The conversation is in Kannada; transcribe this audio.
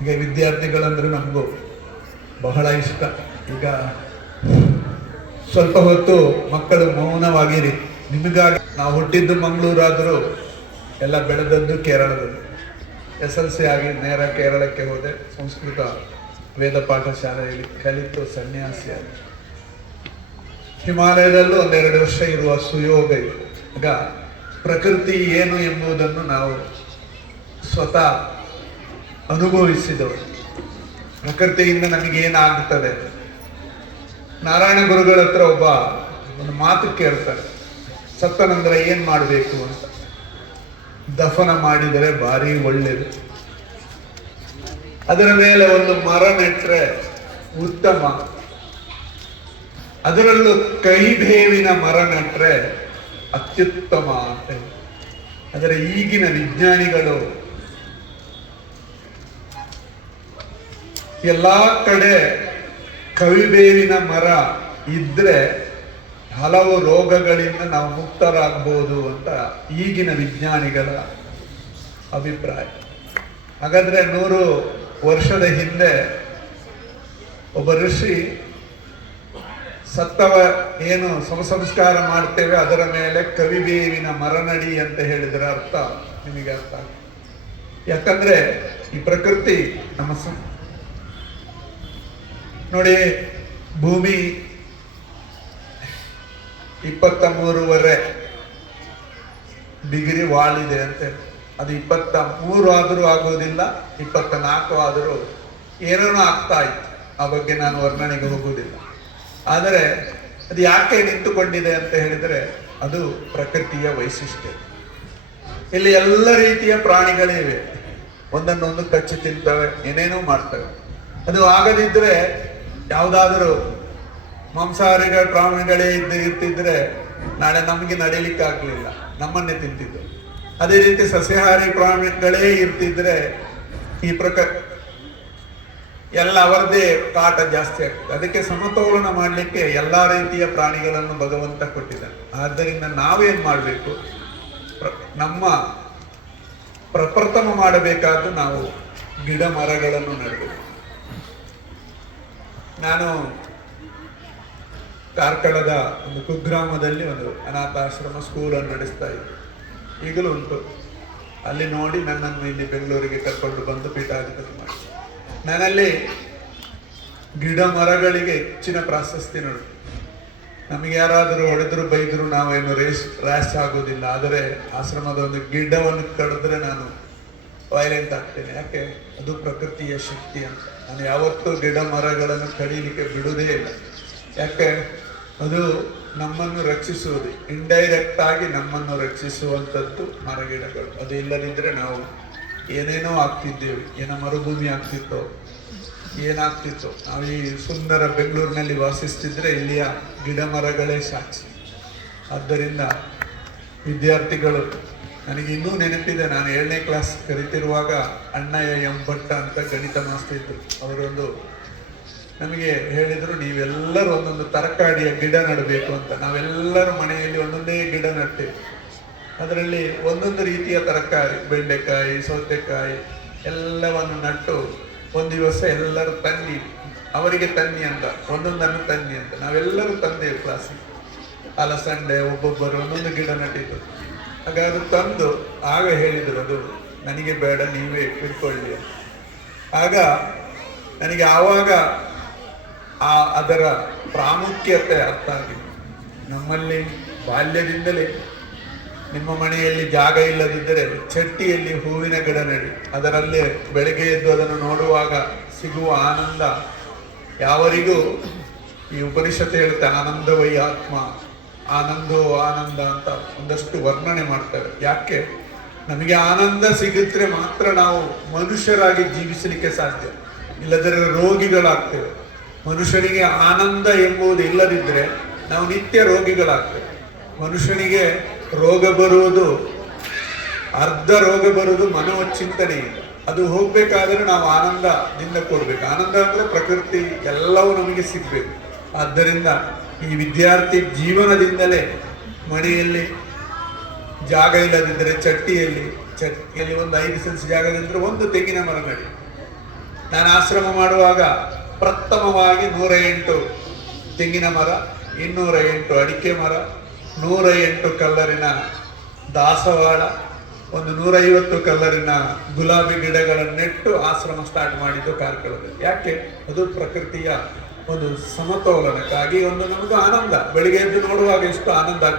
ಈಗ ವಿದ್ಯಾರ್ಥಿಗಳಂದ್ರೆ ನಮಗೂ ಬಹಳ ಇಷ್ಟ. ಈಗ ಸ್ವಲ್ಪ ಹೊತ್ತು ಮಕ್ಕಳು ಮೌನವಾಗಿರಿ. ನಿಮಗಾಗಿ ನಾವು ಹುಟ್ಟಿದ್ದು ಮಂಗಳೂರಾದರೂ ಎಲ್ಲ ಬೆಳೆದದ್ದು ಕೇರಳದಲ್ಲಿ. SLC ಆಗಿ ನೇರ ಕೇರಳಕ್ಕೆ ಹೋದೆ. ಸಂಸ್ಕೃತ ವೇದ ಪಾಠ ಶಾಲೆಯಲ್ಲಿ ಕಲಿತು ಸನ್ಯಾಸಿಯಾಗಿ ಹಿಮಾಲಯದಲ್ಲೂ 1-2 ವರ್ಷ ಇರುವ ಸುಯೋಗ ಇದೆ. ಆಗ ಪ್ರಕೃತಿ ಏನು ಎಂಬುದನ್ನು ನಾವು ಸ್ವತಃ ಅನುಭವಿಸಿದವರು. ಪ್ರಕೃತಿಯಿಂದ ನಮಗೇನಾಗ್ತದೆ. ನಾರಾಯಣ ಗುರುಗಳ ಹತ್ರ ಒಂದು ಮಾತು ಕೇಳ್ತಾರೆ, ಸತ್ತ ನಂತರ ಏನ್ ಮಾಡಬೇಕು ಅಂತ. ದಫನ ಮಾಡಿದರೆ ಭಾರಿ ಒಳ್ಳೆಯದು, ಅದರ ಮೇಲೆ ಒಂದು ಮರ ನೆಟ್ರೆ ಉತ್ತಮ, ಅದರಲ್ಲೂ ಕಹಿಬೇವಿನ ಮರ ನೆಟ್ರೆ ಅತ್ಯುತ್ತಮ ಅಂತ. ಆದರೆ ಈಗಿನ ವಿಜ್ಞಾನಿಗಳು ಎಲ್ಲಾ ಕಡೆ ಕಹಿಬೇವಿನ ಮರ ಇದ್ರೆ ಹಲವು ರೋಗಗಳಿಂದ ನಾವು ಮುಕ್ತರಾಗಬಹುದು ಅಂತ ಈಗಿನ ವಿಜ್ಞಾನಿಗಳ ಅಭಿಪ್ರಾಯ. ಹಾಗಾದ್ರೆ 100 ವರ್ಷದ ಹಿಂದೆ ಒಬ್ಬ ಋಷಿ ಸತ್ತವ ಏನು ಸಂಸ್ಕಾರ ಮಾಡ್ತೇವೆ ಅದರ ಮೇಲೆ ಕವಿಬೇವಿನ ಮರನಡಿ ಅಂತ ಹೇಳಿದ್ರೆ ಅರ್ಥ ನಿಮಗೆ ಅರ್ಥ. ಯಾಕಂದ್ರೆ ಈ ಪ್ರಕೃತಿ ನಮ್ಮ ನೋಡಿ, ಭೂಮಿ 23.5 ಡಿಗ್ರಿ ವಾಲಿದೆ ಅಂತ. ಅದು 23 ಆದರೂ ಆಗೋದಿಲ್ಲ, 24 ಆದರೂ ಏನೇನೋ ಆಗ್ತಾ ಇತ್ತು. ಆ ಬಗ್ಗೆ ನಾನು ವರ್ಣನೆಗೆ ಹೋಗುವುದಿಲ್ಲ. ಆದರೆ ಅದು ಯಾಕೆ ನಿಂತುಕೊಂಡಿದೆ ಅಂತ ಹೇಳಿದರೆ ಅದು ಪ್ರಕೃತಿಯ ವೈಶಿಷ್ಟ್ಯ. ಇಲ್ಲಿ ಎಲ್ಲ ರೀತಿಯ ಪ್ರಾಣಿಗಳಿವೆ, ಒಂದನ್ನೊಂದು ಕಚ್ಚಿ ತಿಂತವೆ, ಏನೇನೋ ಮಾಡ್ತವೆ. ಅದು ಆಗದಿದ್ರೆ ಯಾವುದಾದರೂ ಮಾಂಸಾಹಾರಿಗಳ ಪ್ರಾಣಿಗಳೇ ಇರ್ತಿದ್ರೆ ನಾಳೆ ನಮಗೆ ನಡೀಲಿಕ್ಕೆ ಆಗ್ಲಿಲ್ಲ, ನಮ್ಮನ್ನೇ ತಿಂತಿದ್ದು. ಅದೇ ರೀತಿ ಸಸ್ಯಾಹಾರಿ ಪ್ರಾಣಿಗಳೇ ಇರ್ತಿದ್ರೆ ಈ ಎಲ್ಲ ಅವರದೇ ಕಾಟ ಜಾಸ್ತಿ ಆಗ್ತದೆ. ಅದಕ್ಕೆ ಸಮತೋಲನ ಮಾಡಲಿಕ್ಕೆ ಎಲ್ಲಾ ರೀತಿಯ ಪ್ರಾಣಿಗಳನ್ನು ಭಗವಂತ ಕೊಟ್ಟಿದ್ದಾನೆ. ಆದ್ದರಿಂದ ನಾವೇನ್ ಮಾಡಬೇಕು, ನಮ್ಮ ಪ್ರಪ್ರಥಮ ಮಾಡಬೇಕಾದ್ದು ನಾವು ಗಿಡ ಮರಗಳನ್ನು ನೆಡಬೇಕು. ನಾನು ಕಾರ್ಕಳದ ಒಂದು ಕುಗ್ರಾಮದಲ್ಲಿ ಒಂದು ಅನಾಥಾಶ್ರಮ ಸ್ಕೂಲನ್ನು ನಡೆಸ್ತಾ ಇದ್ದೆ, ಈಗಲೂ ಉಂಟು. ಅಲ್ಲಿ ನೋಡಿ ನನ್ನನ್ನು ಇಲ್ಲಿ ಬೆಂಗಳೂರಿಗೆ ಕರ್ಕೊಂಡು ಬಂದು ಪೀಠಾಧಿಪತಿ ಮಾಡಿ. ನನ್ನಲ್ಲಿ ಗಿಡ ಮರಗಳಿಗೆ ಹೆಚ್ಚಿನ ಪ್ರಾಶಸ್ತ್ಯ ನೋಡಿ. ನಮಗೆ ಯಾರಾದರೂ ಹೊಡೆದ್ರು ಬೈದ್ರು ನಾವೇನು ರ್ಯಾಶ್ ಆಗೋದಿಲ್ಲ. ಆದರೆ ಆಶ್ರಮದ ಒಂದು ಗಿಡವನ್ನು ಕಡಿದ್ರೆ ನಾನು ವೈಲೆಂಟ್ ಆಗ್ತೇನೆ. ಯಾಕೆ? ಅದು ಪ್ರಕೃತಿಯ ಶಕ್ತಿ ಅಂತ. ನಾನು ಯಾವತ್ತೂ ಗಿಡ ಮರಗಳನ್ನು ಕಡಿಲಿಕ್ಕೆ ಬಿಡುವುದೇ ಇಲ್ಲ. ಯಾಕೆ? ಅದು ನಮ್ಮನ್ನು ರಕ್ಷಿಸುವುದು, ಇಂಡೈರೆಕ್ಟ್ ಆಗಿ ನಮ್ಮನ್ನು ರಕ್ಷಿಸುವಂಥದ್ದು ಮರಗಿಡಗಳು. ಅದು ಇಲ್ಲದಿದ್ದರೆ ನಾವು ಏನೇನೋ ಆಗ್ತಿದ್ದೇವೆ. ಏನೋ ಮರುಭೂಮಿ ಆಗ್ತಿತ್ತೋ, ಏನಾಗ್ತಿತ್ತು. ನಾವು ಈ ಸುಂದರ ಬೆಂಗಳೂರಿನಲ್ಲಿ ವಾಸಿಸ್ತಿದ್ರೆ ಇಲ್ಲಿಯ ಗಿಡ ಮರಗಳೇ ಸಾಕ್ಷಿ. ಆದ್ದರಿಂದ ವಿದ್ಯಾರ್ಥಿಗಳು, ನನಗೆ ಇನ್ನೂ ನೆನಪಿದೆ, ನಾನು 7ನೇ ಕ್ಲಾಸ್ ಕಲಿತಿರುವಾಗ ಅಣ್ಣಯ್ಯ ಎಂ ಭಟ್ಟ ಅಂತ ಗಣಿತ ಮಾಸ್ಟರ್ ಇದ್ರು. ಅವರೊಂದು ನಮಗೆ ಹೇಳಿದ್ರು, ನೀವೆಲ್ಲರೂ ಒಂದೊಂದು ತರಕಾರಿಯ ಗಿಡ ನೆಡಬೇಕು ಅಂತ. ನಾವೆಲ್ಲರೂ ಮನೆಯಲ್ಲಿ ಒಂದೊಂದೇ ಗಿಡ ನಡ್ತೇವೆ. ಅದರಲ್ಲಿ ಒಂದೊಂದು ರೀತಿಯ ತರಕಾರಿ, ಬೆಂಡೆಕಾಯಿ, ಸೌತೆಕಾಯಿ ಎಲ್ಲವನ್ನು ನಟ್ಟು ಒಂದು ದಿವಸ ಎಲ್ಲರೂ ತನ್ನಿ, ಅವರಿಗೆ ತನ್ನಿ ಅಂತ, ಒಂದೊಂದನ್ನು ತನ್ನಿ ಅಂತ ನಾವೆಲ್ಲರೂ ತಂದೇವು ಕ್ಲಾಸಿಗೆ. ಅಲಸಂಡೆ ಒಬ್ಬೊಬ್ಬರು ಒಂದೊಂದು ಗಿಡ ನಟ್ಟಿದ್ದು. ಆಗ ಅದು ತಂದು ಆಗ ಹೇಳಿದರು, ಅದು ನನಗೆ ಬೇಡ, ನೀವೇ ಇಟ್ಕೊಳ್ಳಿ. ಆಗ ನನಗೆ ಆವಾಗ ಅದರ ಪ್ರಾಮುಖ್ಯತೆ ಅರ್ಥ ಆಗಿದೆ. ನಮ್ಮಲ್ಲಿ ಬಾಲ್ಯದಿಂದಲೇ ನಿಮ್ಮ ಮನೆಯಲ್ಲಿ ಜಾಗ ಇಲ್ಲದಿದ್ದರೆ ಚಟ್ಟಿಯಲ್ಲಿ ಹೂವಿನ ಗಿಡ ನೆಡಿ. ಅದರಲ್ಲೇ ಬೆಳಗ್ಗೆ ಎದ್ದು ಅದನ್ನು ನೋಡುವಾಗ ಸಿಗುವ ಆನಂದ ಯಾವರಿಗೂ ಈ ಉಪನಿಷತ್ತು ಹೇಳುತ್ತೆ, ಆನಂದವೈ ಆತ್ಮ, ಆನಂದೋ ಆನಂದ ಅಂತ ಒಂದಷ್ಟು ವರ್ಣನೆ ಮಾಡ್ತಾರೆ. ಯಾಕೆ? ನಮಗೆ ಆನಂದ ಸಿಗಿದ್ರೆ ಮಾತ್ರ ನಾವು ಮನುಷ್ಯರಾಗಿ ಜೀವಿಸಲಿಕ್ಕೆ ಸಾಧ್ಯ, ಇಲ್ಲದರೆ ರೋಗಿಗಳಾಗ್ತೇವೆ. ಮನುಷ್ಯನಿಗೆ ಆನಂದ ಎಂಬುದು ಇಲ್ಲದಿದ್ದರೆ ನಾವು ನಿತ್ಯ ರೋಗಿಗಳಾಗ್ತೇವೆ. ಮನುಷ್ಯನಿಗೆ ರೋಗ ಬರುವುದು, ಅರ್ಧ ರೋಗ ಬರುವುದು ಮನೋಚಿಂತನೆಯಿಂದ. ಅದು ಹೋಗ್ಬೇಕಾದ್ರೆ ನಾವು ಆನಂದದಿಂದ ಕೊಡ್ಬೇಕು. ಆನಂದ ಅಂದ್ರೆ ಪ್ರಕೃತಿ ಎಲ್ಲವೂ ನಮಗೆ ಸಿಗ್ಬೇಕು. ಆದ್ದರಿಂದ ಈ ವಿದ್ಯಾರ್ಥಿ ಜೀವನದಿಂದಲೇ ಮನೆಯಲ್ಲಿ ಜಾಗ ಇಲ್ಲದಿದ್ದರೆ ಚಟ್ಟಿಯಲ್ಲಿ ಒಂದು 5 ಸೆನ್ಸ್ ಜಾಗದಿದ್ದರೆ ಒಂದು ತೆಂಗಿನ ಮರ ನಡಿ. ನಾನು ಆಶ್ರಮ ಮಾಡುವಾಗ ಪ್ರಥಮವಾಗಿ 108 ತೆಂಗಿನ ಮರ, 208 ಅಡಿಕೆ ಮರ, 108 ಕಲ್ಲರಿನ ದಾಸವಾಳ, ಒಂದು 150 ಕಲ್ಲರಿನ ಗುಲಾಬಿ ಗಿಡಗಳನ್ನೆಟ್ಟು ಆಶ್ರಮ ಸ್ಟಾರ್ಟ್ ಮಾಡಿದ್ದು ಕಾರ್ಕಳದಲ್ಲಿ. ಯಾಕೆ? ಅದು ಪ್ರಕೃತಿಯ ಒಂದು ಸಮತೋಲನಕ್ಕಾಗಿ. ಒಂದು ನಮಗೂ ಆನಂದ, ಬೆಳಿಗ್ಗೆ ಎದ್ದು ನೋಡುವಾಗ ಎಷ್ಟು ಆನಂದ